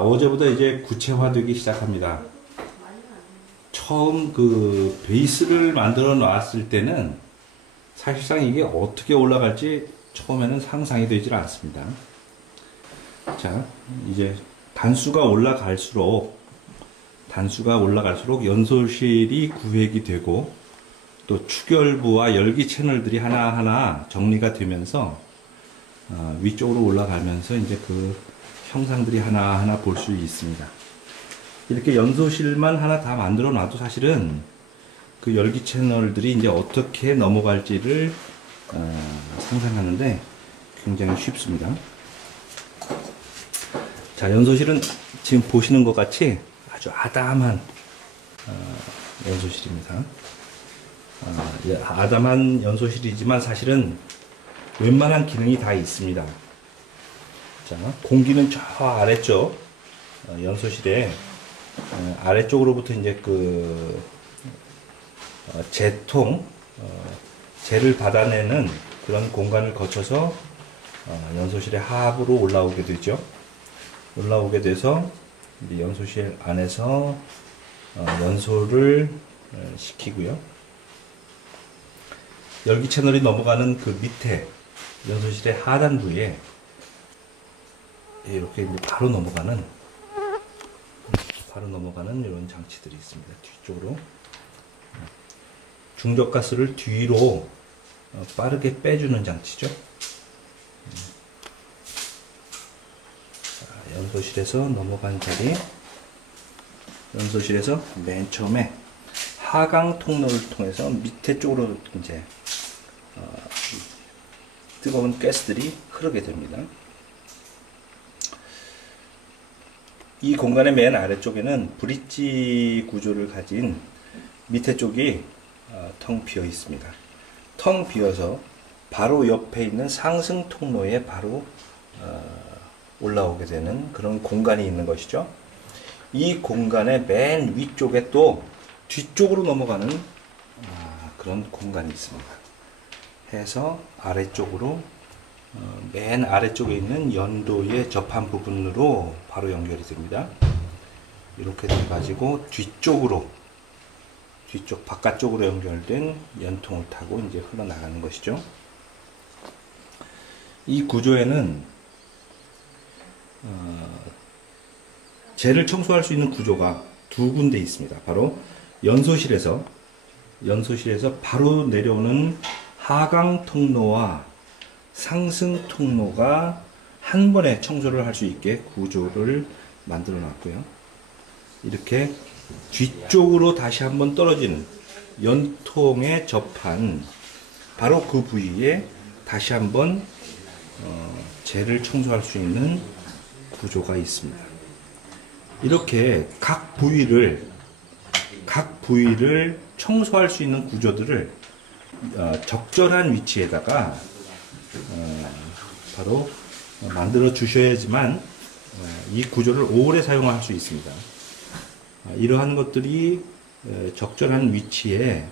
어제부터 이제 구체화되기 시작합니다. 처음 그 베이스를 만들어 놨을 때는 사실상 이게 어떻게 올라갈지 처음에는 상상이 되질 않습니다. 자, 이제 단수가 올라갈수록 연소실이 구획이 되고 또 축열부와 열기 채널들이 하나하나 정리가 되면서 위쪽으로 올라가면서 이제 그 형상들이 하나하나 볼 수 있습니다. 이렇게 연소실만 하나 다 만들어 놔도 사실은 그 열기 채널들이 이제 어떻게 넘어갈지를 상상하는데 굉장히 쉽습니다. 자, 연소실은 지금 보시는 것 같이 아주 아담한 연소실입니다. 아담한 연소실이지만 사실은 웬만한 기능이 다 있습니다. 자, 공기는 저 아래쪽 연소실에 아래쪽으로부터 이제 그 재통, 재를 받아내는 그런 공간을 거쳐서 연소실의 하부로 올라오게 되죠. 올라오게 돼서 연소실 안에서 연소를 시키고요. 열기 채널이 넘어가는 그 밑에 연소실의 하단부에 이렇게 바로 넘어가는 이런 장치들이 있습니다. 뒤쪽으로 중적가스를 뒤로 빠르게 빼주는 장치죠. 자, 연소실에서 넘어간 자리, 연소실에서 맨 처음에 하강 통로를 통해서 밑에 쪽으로 이제 뜨거운 가스들이 흐르게 됩니다. 이 공간의 맨 아래쪽에는 브릿지 구조를 가진 밑에 쪽이 텅 비어 있습니다. 텅 비어서 바로 옆에 있는 상승 통로에 바로 올라오게 되는 그런 공간이 있는 것이죠. 이 공간의 맨 위쪽에 또 뒤쪽으로 넘어가는 그런 공간이 있습니다. 해서 아래쪽으로 맨 아래쪽에 있는 연도의 접한 부분으로 바로 연결이 됩니다. 이렇게 돼 가지고 뒤쪽 바깥쪽으로 연결된 연통을 타고 이제 흘러나가는 것이죠. 이 구조에는 재를 청소할 수 있는 구조가 두 군데 있습니다. 바로 연소실에서 바로 내려오는 하강 통로와 상승 통로가 한 번에 청소를 할 수 있게 구조를 만들어 놨고요. 이렇게 뒤쪽으로 다시 한번 떨어지는 연통에 접한 바로 그 부위에 다시 한번 재를 청소할 수 있는 구조가 있습니다. 이렇게 각 부위를 청소할 수 있는 구조들을 적절한 위치에다가 바로 만들어 주셔야지만 이 구조를 오래 사용할 수 있습니다. 이러한 것들이 적절한 위치에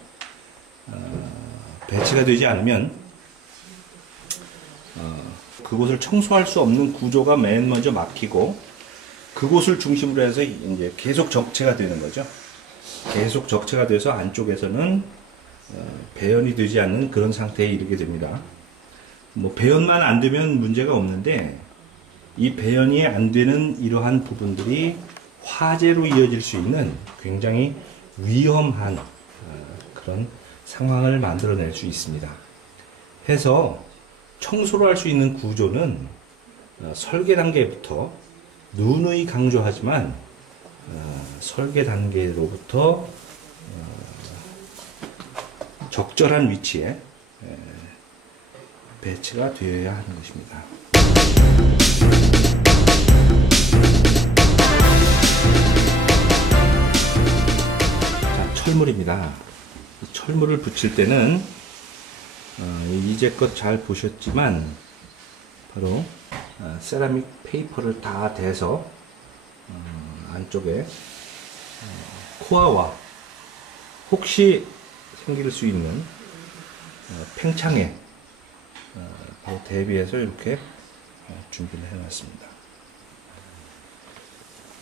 배치가 되지 않으면 그곳을 청소할 수 없는 구조가 맨 먼저 막히고 그곳을 중심으로 해서 이제 계속 적체가 되는 거죠. 계속 적체가 돼서 안쪽에서는 배연이 되지 않는 그런 상태에 이르게 됩니다. 뭐 배연만 안 되면 문제가 없는데 이 배연이 안 되는 이러한 부분들이 화재로 이어질 수 있는 굉장히 위험한 그런 상황을 만들어낼 수 있습니다. 해서 청소를 할 수 있는 구조는 설계 단계부터 누누이 강조하지만 설계 단계로부터 적절한 위치에 배치가 되어야 하는 것입니다. 자, 철물입니다. 철물을 붙일 때는 이제껏 잘 보셨지만 바로 세라믹 페이퍼를 다 대서 안쪽에 코아와 혹시 생길 수 있는 팽창에 바로 대비해서 이렇게 준비를 해놨습니다.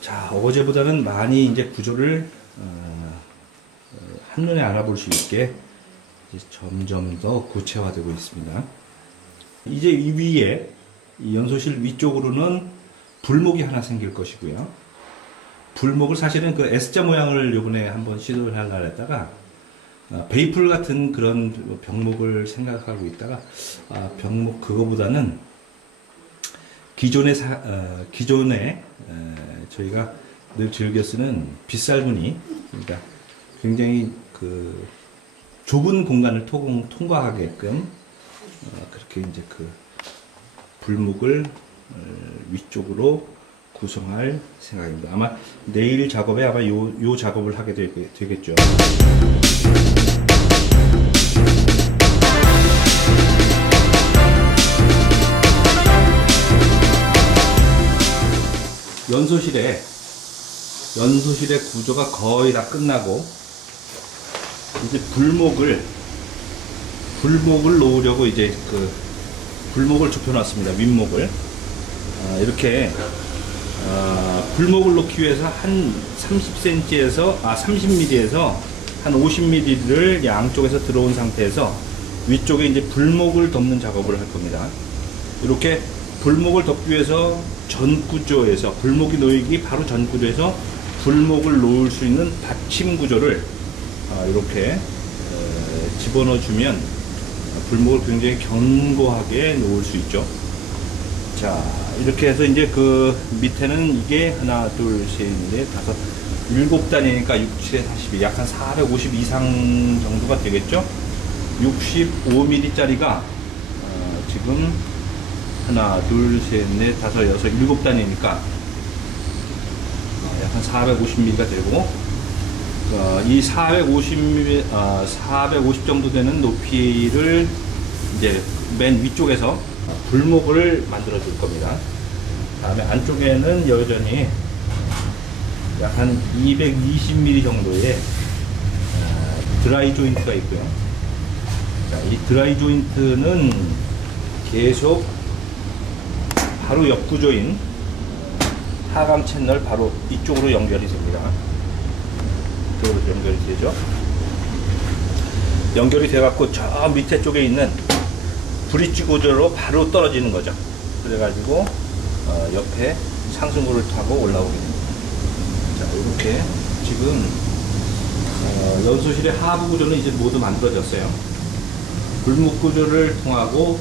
자, 어제보다는 많이 이제 구조를 한눈에 알아볼 수 있게 이제 점점 더 구체화되고 있습니다. 이제 이 위에 이 연소실 위쪽으로는 불목이 하나 생길 것이고요. 불목을 사실은 그 S자 모양을 요번에 한번 시도를 하려고 했다가 베이플 같은 그런 병목을 생각하고 있다가 병목 그거보다는 기존에 저희가 늘 즐겨 쓰는 빗살무늬, 그러니까 굉장히 그 좁은 공간을 통과하게끔 그렇게 이제 그 불목을 위쪽으로 구성할 생각입니다. 아마 내일 작업에 아마 요 작업을 하게 되겠죠. 연소실의 구조가 거의 다 끝나고 이제 불목을 놓으려고 이제 그 불목을 좁혀놨습니다. 윗목을 이렇게 불목을 놓기 위해서 한 30cm에서 30mm에서 한 50mm를 양쪽에서 들어온 상태에서 위쪽에 이제 불목을 덮는 작업을 할 겁니다. 이렇게 불목을 덮기 위해서 전 구조에서 불목이 놓이기 바로 전 구조에서 불목을 놓을 수 있는 받침 구조를 이렇게 집어넣어 주면 불목을 굉장히 견고하게 놓을 수 있죠. 자, 이렇게 해서 이제 그 밑에는 이게 하나, 둘, 셋, 넷, 다섯, 7단이니까 6, 7에 42, 약 한 450 이상 정도가 되겠죠? 65mm 짜리가 지금 하나, 둘, 셋, 넷, 다섯, 여섯, 7단이니까 약 한 450mm가 되고 이 450 정도 되는 높이를 이제 맨 위쪽에서 불목을 만들어 줄 겁니다. 다음에 안쪽에는 여전히 약 한 220mm 정도의 드라이 조인트가 있고요. 자, 이 드라이 조인트는 계속 바로 옆 구조인 하강 채널 바로 이쪽으로 연결이 됩니다. 이쪽으로 연결이 되죠. 연결이 돼갖고 저 밑에 쪽에 있는 브릿지 구조로 바로 떨어지는 거죠. 그래가지고 옆에 상승구를 타고 올라오게 됩니다. 자, 이렇게 지금 연소실의 하부 구조는 이제 모두 만들어졌어요. 불목 구조를 통하고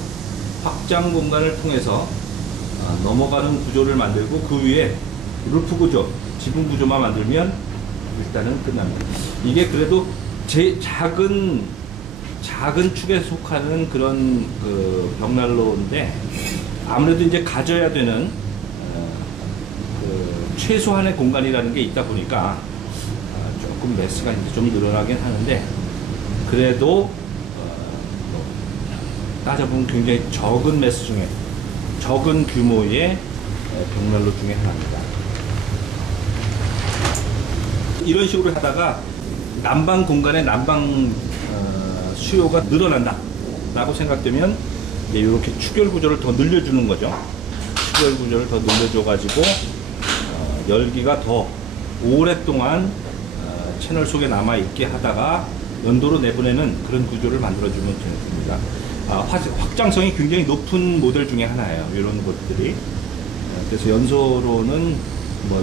확장 공간을 통해서 넘어가는 구조를 만들고 그 위에 루프 구조, 지붕 구조만 만들면 일단은 끝납니다. 이게 그래도 제일 작은 축에 속하는 그런 그 벽난로인데 아무래도 이제 가져야 되는 그 최소한의 공간이라는 게 있다 보니까 조금 매스가 이제 좀 늘어나긴 하는데 그래도 따져보면 굉장히 적은 매스 중에 적은 규모의 벽난로 중에 하나입니다. 이런 식으로 하다가 난방 공간에 난방 수요가 늘어난다 라고 생각되면 이제 이렇게 추결 구조를 더 늘려주는 거죠. 추결 구조를 더 늘려줘 가지고 열기가 더 오랫동안 채널 속에 남아 있게 하다가 연도로 내보내는 그런 구조를 만들어 주면 됩니다. 확장성이 굉장히 높은 모델 중에 하나예요. 이런 것들이. 그래서 연소로는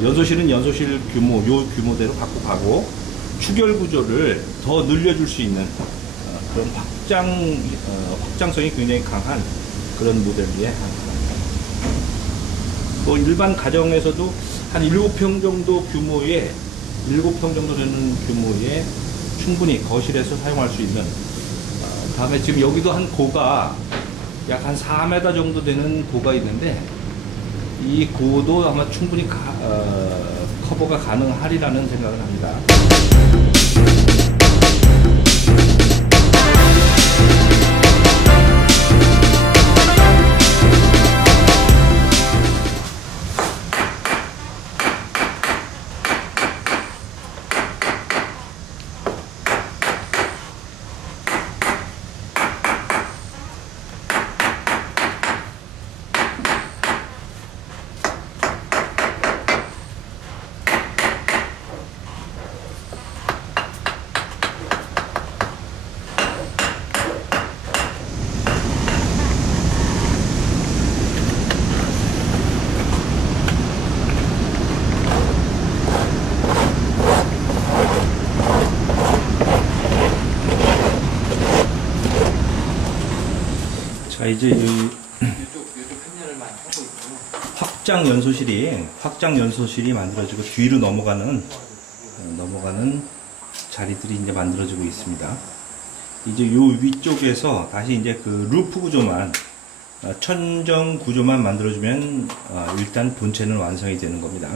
연소실은 연소실 규모, 요 규모대로 갖고 가고 추결 구조를 더 늘려줄 수 있는 그런 확장성이 굉장히 강한 그런 모델 중에 하나입니다. 일반 가정에서도 한 7평 정도 규모의 7평 정도 되는 규모의 충분히 거실에서 사용할 수 있는 다음에 지금 여기도 한 고가 약 한 4m 정도 되는 고가 있는데 이 고도 아마 충분히 커버가 가능하리라는 생각을 합니다. 이제 이 요쪽 편년을 많이 하고 있고. 확장 연소실이 만들어지고 뒤로 넘어가는 자리들이 이제 만들어지고 있습니다. 이제 요 위쪽에서 다시 이제 그 루프 구조만 천정 구조만 만들어주면 일단 본체는 완성이 되는 겁니다.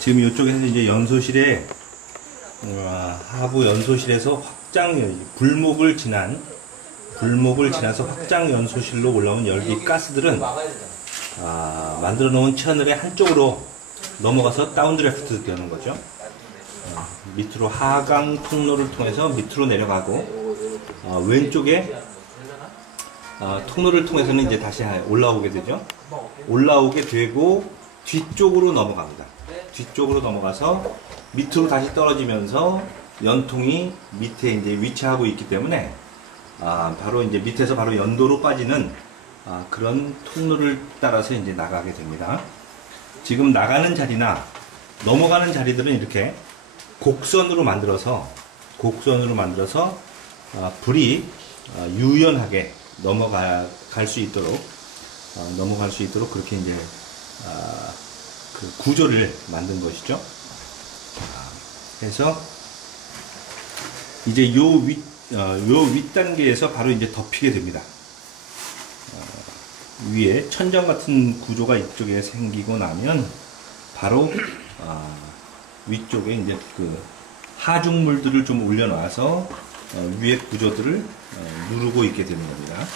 지금 이쪽에서 이제 연소실에 하부 연소실에서 불목을 지나서 확장 연소실로 올라온 열기 가스들은 만들어 놓은 채널의 한쪽으로 넘어가서 다운드래프트 되는 거죠. 밑으로 하강 통로를 통해서 밑으로 내려가고 왼쪽에 통로를 통해서는 이제 다시 올라오게 되죠. 올라오게 되고 뒤쪽으로 넘어갑니다. 뒤쪽으로 넘어가서 밑으로 다시 떨어지면서 연통이 밑에 이제 위치하고 있기 때문에 바로 이제 밑에서 바로 연도로 빠지는 그런 통로를 따라서 이제 나가게 됩니다. 지금 나가는 자리나 넘어가는 자리들은 이렇게 곡선으로 만들어서 불이 유연하게 넘어갈 수 있도록 그렇게 이제 그 구조를 만든 것이죠. 그래서 이제 요 윗단계에서 바로 이제 덮이게 됩니다. 위에 천정 같은 구조가 이쪽에 생기고 나면 바로 위쪽에 이제 그 하중물들을 좀 올려놔서 위에 구조들을 누르고 있게 되는 겁니다.